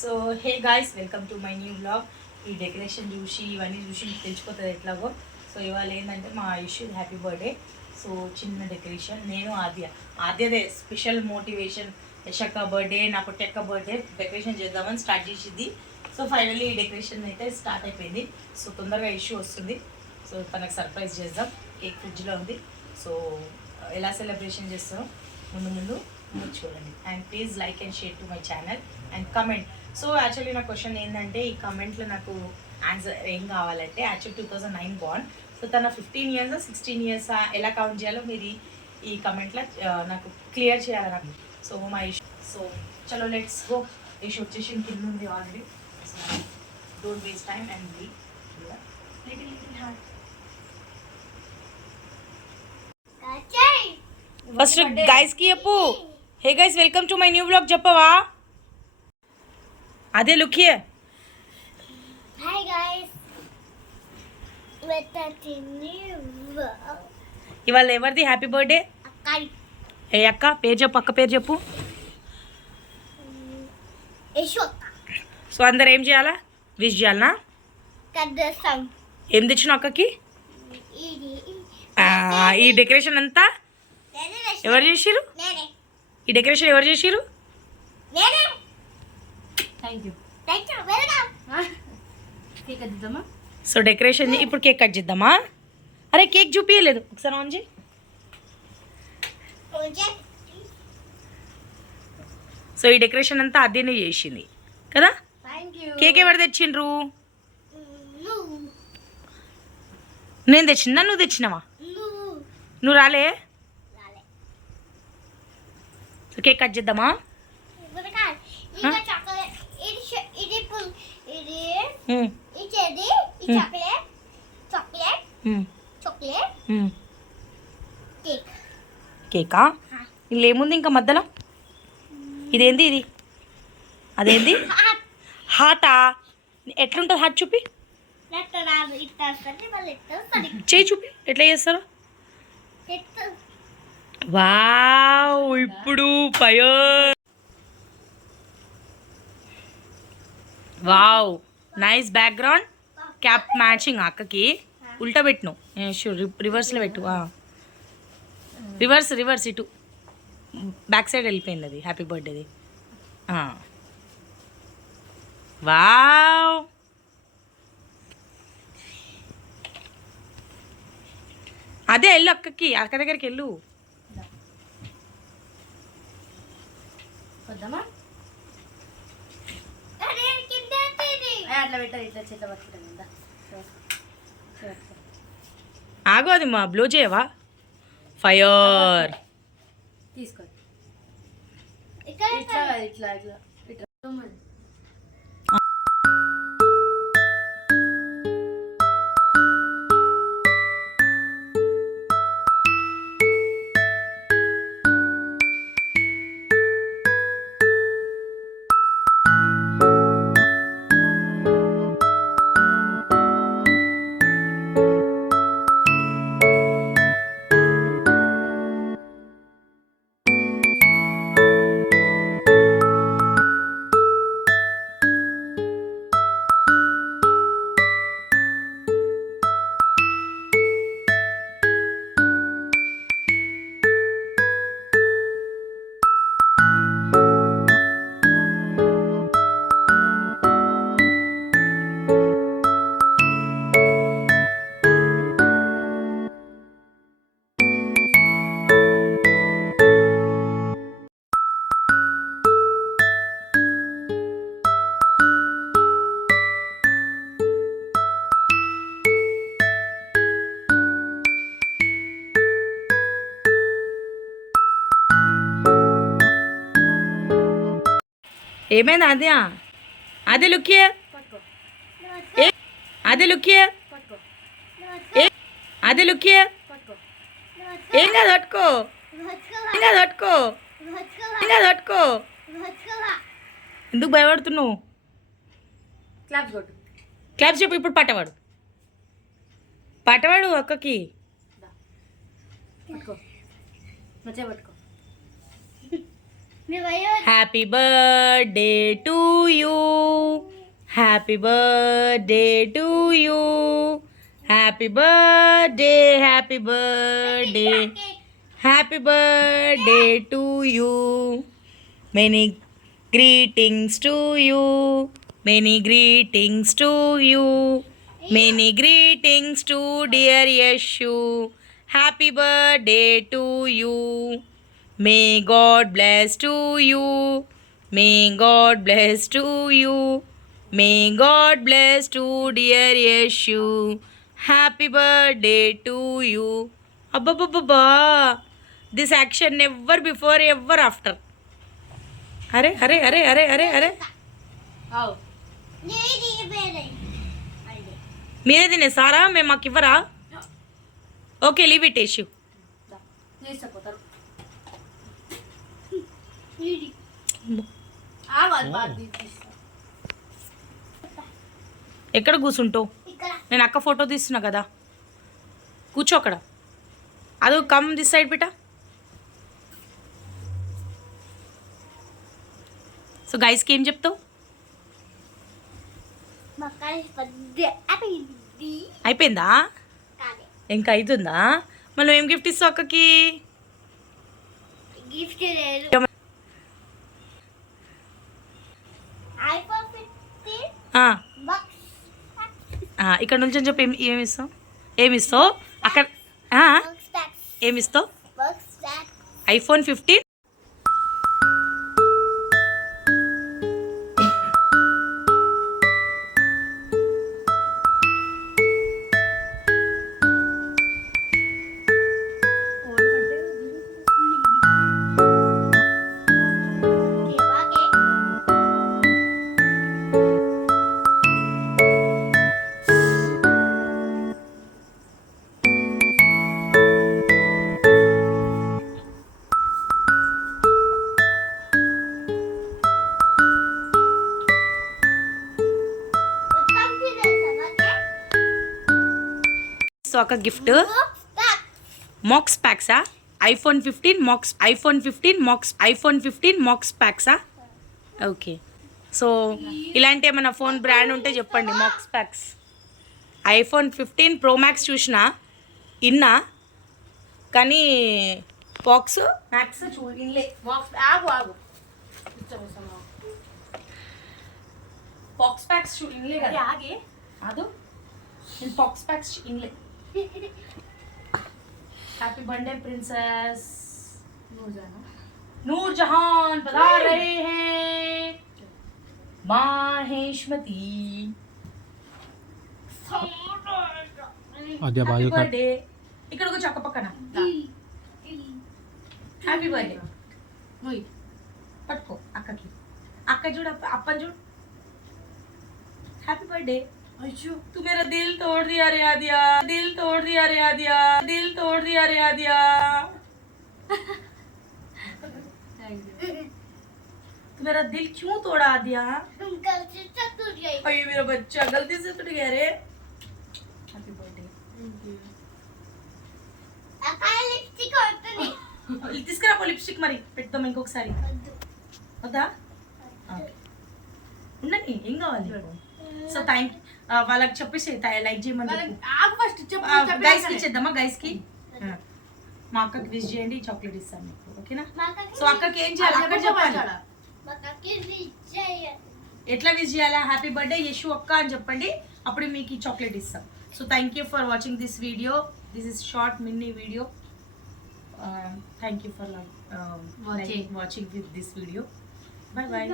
So hey guys, welcome to my new blog. ఈ decoration చూసి ఇవన్నీ చూసి మీకు తెలిసిపోతుంది ఎట్లాగో. సో ఇవాళ ఏంటంటే మా ఇష్యూ హ్యాపీ బర్త్డే. సో చిన్న డెకరేషన్, నేను ఆద్యదే స్పెషల్ మోటివేషన్. యశక్క బర్త్డే, నా పుట్టక్క బర్త్డే డెకరేషన్ చేద్దామని స్టార్ట్ చేసింది. సో ఫైనల్లీ ఈ డెకరేషన్ అయితే స్టార్ట్ అయిపోయింది. సో తొందరగా ఇష్యూ వస్తుంది. సో తనకు సర్ప్రైజ్ చేద్దాం. కేక్ ఫ్రిడ్జ్లో ఉంది. సో ఎలా సెలబ్రేషన్ చేస్తారో ముందు చూడండి. And please like and share to my channel and comment. So actually నా క్వశ్చన్ ఏంటంటే, ఈ కమెంట్లో నాకు ఆన్సర్ ఏం కావాలంటే, యాక్చువల్ 2009 బాండ్. సో తన 15 ఇయర్స్ 16 ఇయర్స్ ఎలా కౌంట్ చేయాలో మీరు ఈ కమెంట్లో నాకు క్లియర్ చేయాలి నాకు. సో మా ఇష్యూ. సో చలో లెట్స్ గో. ఇష్యూ వచ్చేసి కింద ఉంది already. So don't waste time and little heart. First గైస్కి చెప్పు. Hey guys, welcome to my new blog చెప్పవా? అదే లుక్ హియర్. హాయ్ గైస్, ఇవాళ ఎవరిది హ్యాపీ బర్త్డే? అక్కడి ఏ అక్క పేరు చెప్పు, అక్క పేరు చెప్పు. యశోక సో అందరు ఏం చేయాలా? విష్ చేయాలనా? కదసం ఏం తెచ్చినావు అక్కకి? ఇది ఈ డెకరేషన్ అంతా ఎవరు చేసిరు? నేనే ఈ డెకరేషన్ ఎవరు చేసిరు? నేనే. Thank you. Welcome. Cake cut చేద్దామా? సో డెకరేషన్ ఇప్పుడు కేక్ కట్ చేద్దామా? అరే కేక్ చూపించలేదు, ఒకసారి ఆన్ చేయి. సో ఈ డెకరేషన్ అంతా అదేనే చేసింది కదా? థాంక్యూ. కేక్ ఎవరు తెచ్చిండ్రు? నేను తెచ్చిందా, నువ్వు తెచ్చినావా? నువ్వు రాలే? సో కేక్ కట్ చేద్దామా? ఇంకా చాక్లెట్ ఇది ఇది ఇది ఇది ఈ చాక్లెట్ చాక్లెట్ చాక్లెట్ కేక్. కేకా? ఇలా ఏముంది ఇంకా మధ్యలో? ఇదేంది? ఇది అదేంది? హాటా? ఎట్లుంటుంది హాట్? చూపి, చేయి చూపి ఎట్లా చేస్తారు. వావ్, ఇప్పుడు fire. Wow, nice background. Cap matching అక్కకి. ఉల్టా పెట్టు, రివర్స్లో పెట్టు. రివర్స్ ఇటు బ్యాక్ సైడ్ వెళ్ళిపోయింది అది హ్యాపీ బర్త్డేది. వావ్, అదే వెళ్ళు అక్కకి, అక్క దగ్గరికి వెళ్ళు. వద్దామా? అట్లా పెట్టాలి, ఇట్లా చేత పట్టుకుంటా. ఆగో, అది మా బ్లో చేయవా? ఫైర్ తీసుకో. ఇట్లా ఇట్లా ఇట్లా ఇట్లా. ఏమైంది? అదే లుక్ హియర్. అదే లుక్ హియర్. అదే లుక్ హియర్. ఏం కాదు, పట్టుకో. ఏం కాదు, పట్టుకో. ఏం కాదు, పట్టుకో. ఎందుకు భయపడుతున్నావు? క్లాప్స్ కొట్టు. క్లాప్స్ చెప్పు. ఇప్పుడు పట్టవాడు అక్కకి. పట్టుకో, పట్టుకో. Happy birthday to you, happy birthday to you, happy birthday, happy birthday, happy birthday to you. Many greetings to you, many greetings to you, many greetings to dear Yeshu. Happy birthday to you. May God bless to you. May God bless to you. May God bless to dear Yeshu. Happy birthday to you. Abba. This action never before, ever after. అరే అరే అరే అరే అరే అరే మీరే తినేసారా? మేము మాకు ఇవ్వరా? Okay, leave it issue. ఎక్కడ కూర్చుంటావు? నేను అక్క ఫోటో తీస్తున్నా కదా, కూర్చో అక్కడ. అదో కమ్ దిస్ సైడ్ బిటా. సో గైస్కి ఏం చెప్తావు? అయిపోయిందా? ఇంకా అవుతుందా? మళ్ళీ ఏం గిఫ్ట్ ఇస్తావు అక్కకి? గిఫ్ట్ ఇక్కడ నుంచి చెప్పి ఏమి ఇస్తావు? ఏమి ఇస్తావు అక్కడ? ఏమి ఇస్తావు? iPhone 15. సో ఒక గిఫ్ట్ మాక్స్ ప్యాక్సా? iPhone 15 మాక్స్ ప్యాక్సా? ఓకే. సో ఇలాంటి ఏమైనా ఫోన్ బ్రాండ్ ఉంటే చెప్పండి. Max packs iPhone 15 Pro Max చూసినా, ఇన్నా, కానీ బాక్స్ మ్యాక్స్ ఇన్లే. బాక్స్ ప్యాక్స్ ఇన్లే కదా, అదు బాక్స్ ప్యాక్స్ ఇన్లే. हैप्पी बर्थडे प्रिंसेस नूरजहान पधार रहे हैं माहेश्मती. Happy birthday. ఇక్కడ కూర్చో అక్క పక్కన. Happy birthday. పట్టుకో అక్కకి. అక్క చూడు, అప్పని చూడు. Happy birthday. तू मेरा दिल तोड़ दिया रे आदिया, दिल तोड़ दिया रे आदिया, दिल तोड़ दिया रे आदिया. तू मेरा दिल क्यों तोड़ा आदिया? गलती से टूट गई. अरे मेरा बच्चा गलती से टूट गया रे. Happy birthday. అకాయ లిప్స్టిక్ అవుతుంది. తీసుకురా లిప్స్టిక్ మరి పెడతాం ఇంకొకసారి. వద్దా? ఉండని, ఏం కావాలి? సో థ్యాంక్ వాళ్ళకి చెప్పేసి లైక్ చేయమని గైస్ కి ఇచ్చేద్దామా? గైస్ కి మా అక్కకి విష్ చేయండి, చాక్లెట్ ఇస్తాను మీకు. ఓకేనా? సో అక్కకి ఏం చేయాలి? అక్కడ చెప్పాలి. ఎట్లా విష్ చేయాలా? హ్యాపీ బర్త్డే యశు అక్క అని చెప్పండి, అప్పుడు మీకు ఈ చాక్లెట్ ఇస్తాం. So thank you for watching this video. This is short mini video. Thank you for watching with this video. Bye bye.